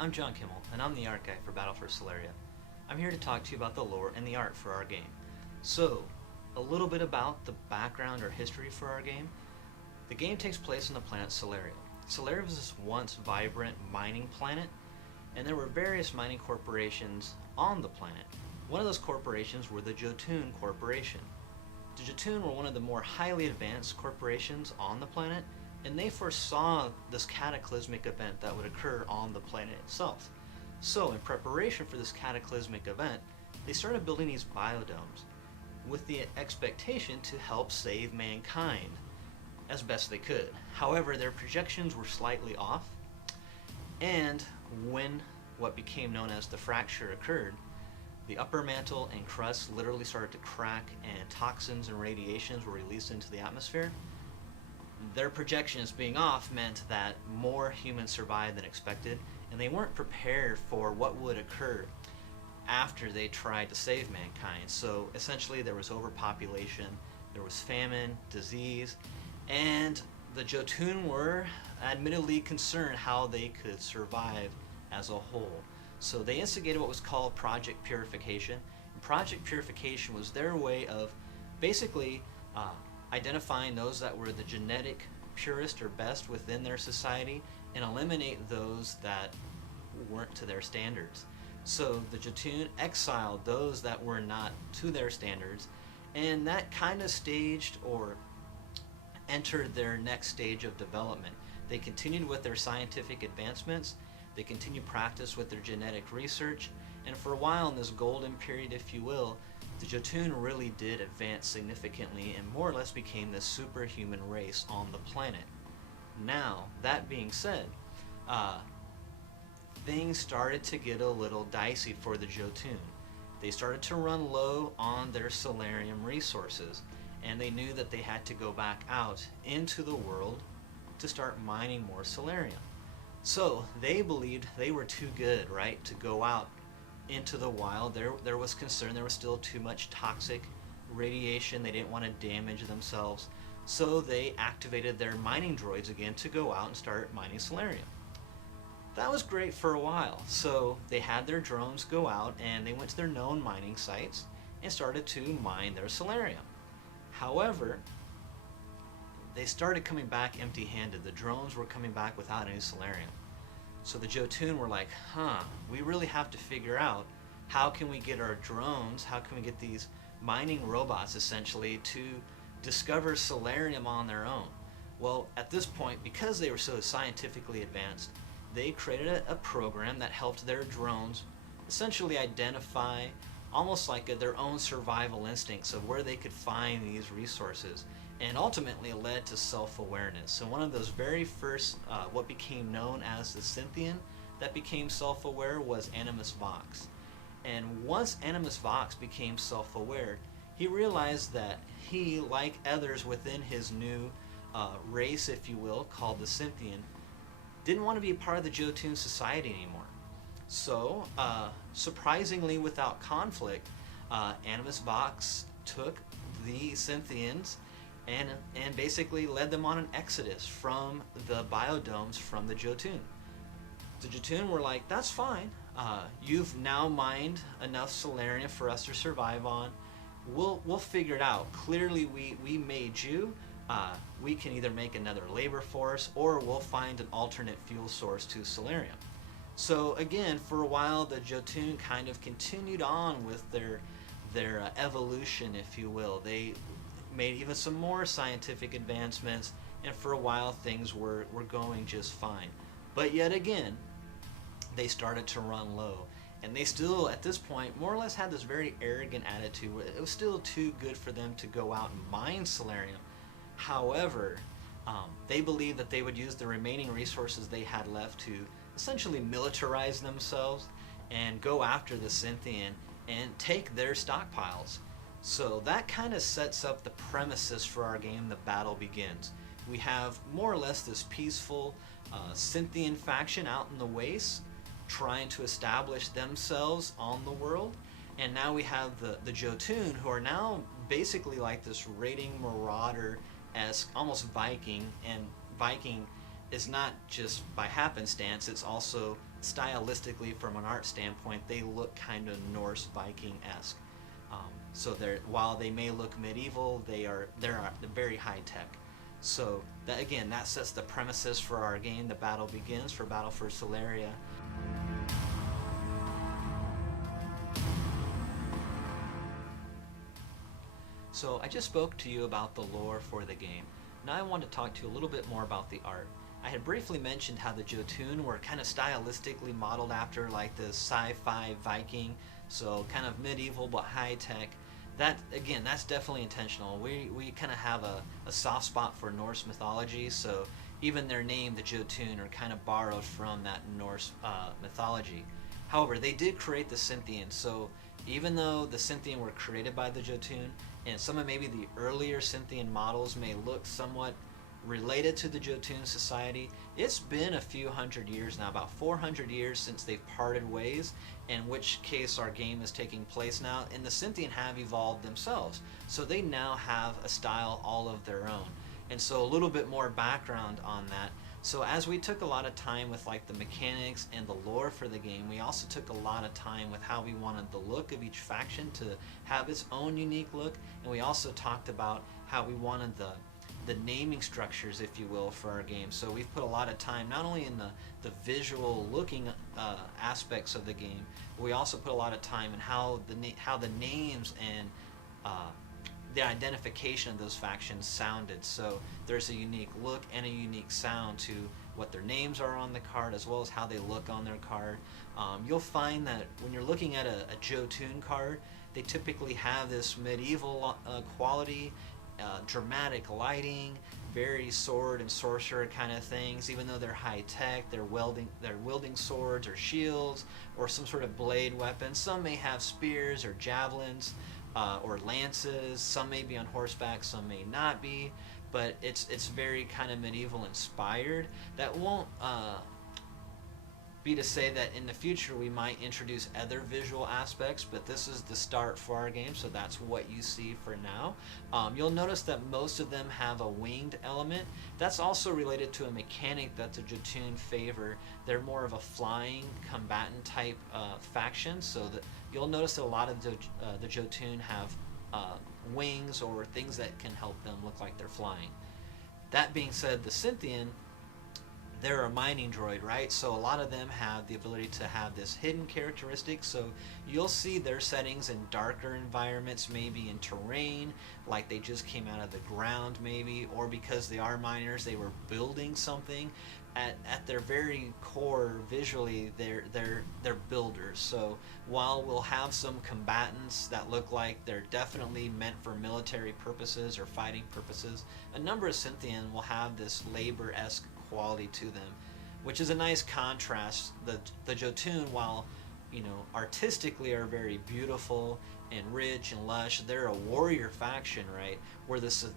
I'm John Kimmel, and I'm the art guy for Battle for Sularia. I'm here to talk to you about the lore and the art for our game. So, a little bit about the background or history for our game. The game takes place on the planet Sularia. Sularia was this once vibrant mining planet, and there were various mining corporations on the planet. One of those corporations were the Jotun Corporation. The Jotun were one of the more highly advanced corporations on the planet, and they foresaw this cataclysmic event that would occur on the planet itself. So, in preparation for this cataclysmic event, they started building these biodomes with the expectation to help save mankind as best they could. However, their projections were slightly off, and when what became known as the fracture occurred, the upper mantle and crust literally started to crack, and toxins and radiations were released into the atmosphere. Their projections being off meant that more humans survived than expected, and they weren't prepared for what would occur after they tried to save mankind. So essentially there was overpopulation, there was famine, disease, and the Jotun were admittedly concerned how they could survive as a whole. So they instigated what was called Project Purification. And Project Purification was their way of basically identifying those that were the genetic purest or best within their society and eliminate those that weren't to their standards. So the Jotun exiled those that were not to their standards, and that kind of staged or entered their next stage of development. They continued with their scientific advancements, they continued practice with their genetic research, and for a while in this golden period, if you will, the Jotun really did advance significantly and more or less became this superhuman race on the planet. Now, that being said, things started to get a little dicey for the Jotun. They started to run low on their Solarium resources, and they knew that they had to go back out into the world to start mining more Solarium. So they believed they were too good, right, to go out into the wild. There was concern there was still too much toxic radiation. They didn't want to damage themselves, so they activated their mining droids again to go out and start mining Solarium. That was great for a while. So they had their drones go out and they went to their known mining sites and started to mine their Solarium. However, they started coming back empty-handed. The drones were coming back without any Solarium. So the Jotun were like, we really have to figure out how can we get our drones, how can we get these mining robots essentially to discover Solarium on their own. Well, at this point, because they were so scientifically advanced, they created a program that helped their drones essentially identify almost like their own survival instincts of where they could find these resources, and ultimately led to self-awareness. So one of those very first, what became known as the Scythian that became self-aware was Animus Vox. And once Animus Vox became self-aware, he realized that he, like others within his new race, if you will, called the Scythian, didn't want to be a part of the Jotun society anymore. So, surprisingly without conflict, Animus Vox took the Scythians and basically led them on an exodus from the biodomes from the Jotun. The Jotun were like, that's fine. You've now mined enough Solarium for us to survive on. We'll figure it out. Clearly we made you. We can either make another labor force or we'll find an alternate fuel source to Solarium. So again, for a while the Jotun kind of continued on with their evolution, if you will. They made even some more scientific advancements, and for a while things were going just fine. But yet again, they started to run low, and they still at this point more or less had this very arrogant attitude where it was still too good for them to go out and mine Solarium. However, they believed that they would use the remaining resources they had left to essentially militarize themselves and go after the Scythian and take their stockpiles. So that kind of sets up the premises for our game. The battle begins. We have more or less this peaceful Scythian faction out in the wastes trying to establish themselves on the world, and now we have the Jotun, who are now basically like this raiding marauder as almost Viking, and Viking is not just by happenstance, it's also stylistically, from an art standpoint, they look kind of Norse Viking-esque. So while they may look medieval, they're very high tech. So that again, that sets the premises for our game. The battle begins for Battle for Sularia. So I just spoke to you about the lore for the game. Now I want to talk to you a little bit more about the art. I had briefly mentioned how the Jotun were kind of stylistically modeled after like the sci-fi Viking, so kind of medieval but high tech. That again, that's definitely intentional. We kind of have a soft spot for Norse mythology, so even their name, the Jotun, are kind of borrowed from that Norse mythology. However, they did create the Scythians, so even though the Scythian were created by the Jotun, and some of maybe the earlier Scythian models may look somewhat related to the Jotun society, it's been a few hundred years now, about 400 years since they've parted ways, in which case our game is taking place now, and the Scythian have evolved themselves. So they now have a style all of their own. And so a little bit more background on that. So as we took a lot of time with like the mechanics and the lore for the game, we also took a lot of time with how we wanted the look of each faction to have its own unique look, and we also talked about how we wanted the naming structures, if you will, for our game. So we've put a lot of time not only in the visual looking aspects of the game, but we also put a lot of time in how the names and the identification of those factions sounded. So there's a unique look and a unique sound to what their names are on the card, as well as how they look on their card. You'll find that when you're looking at a Jotun card, they typically have this medieval quality, dramatic lighting, very sword and sorcerer kind of things. Even though they're high tech, they're wielding swords or shields or some sort of blade weapon. Some may have spears or javelins or lances. Some may be on horseback, some may not be. But it's very kind of medieval inspired. That won't be to say that in the future we might introduce other visual aspects, but this is the start for our game, so that's what you see for now. You'll notice that most of them have a winged element. That's also related to a mechanic that the Jotun favor. They're more of a flying combatant type faction, so that you'll notice that a lot of the Jotun have wings or things that can help them look like they're flying. That being said, the Scythian, they're a mining droid, right? So a lot of them have the ability to have this hidden characteristic. So you'll see their settings in darker environments, maybe in terrain, like they just came out of the ground maybe, or because they are miners, they were building something. At their very core, visually, they're builders. So while we'll have some combatants that look like they're definitely meant for military purposes or fighting purposes, a number of Scythian will have this labor-esque quality to them, which is a nice contrast. The Jotun, while artistically are very beautiful and rich and lush, they're a warrior faction, right? Where so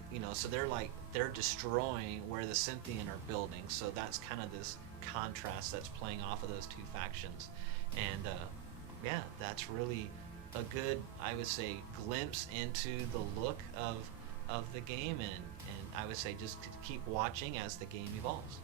they're destroying where the Scythian are building. So that's kind of this contrast that's playing off of those two factions. And yeah, that's really a good, I would say, glimpse into the look of the game, and I would say just keep watching as the game evolves.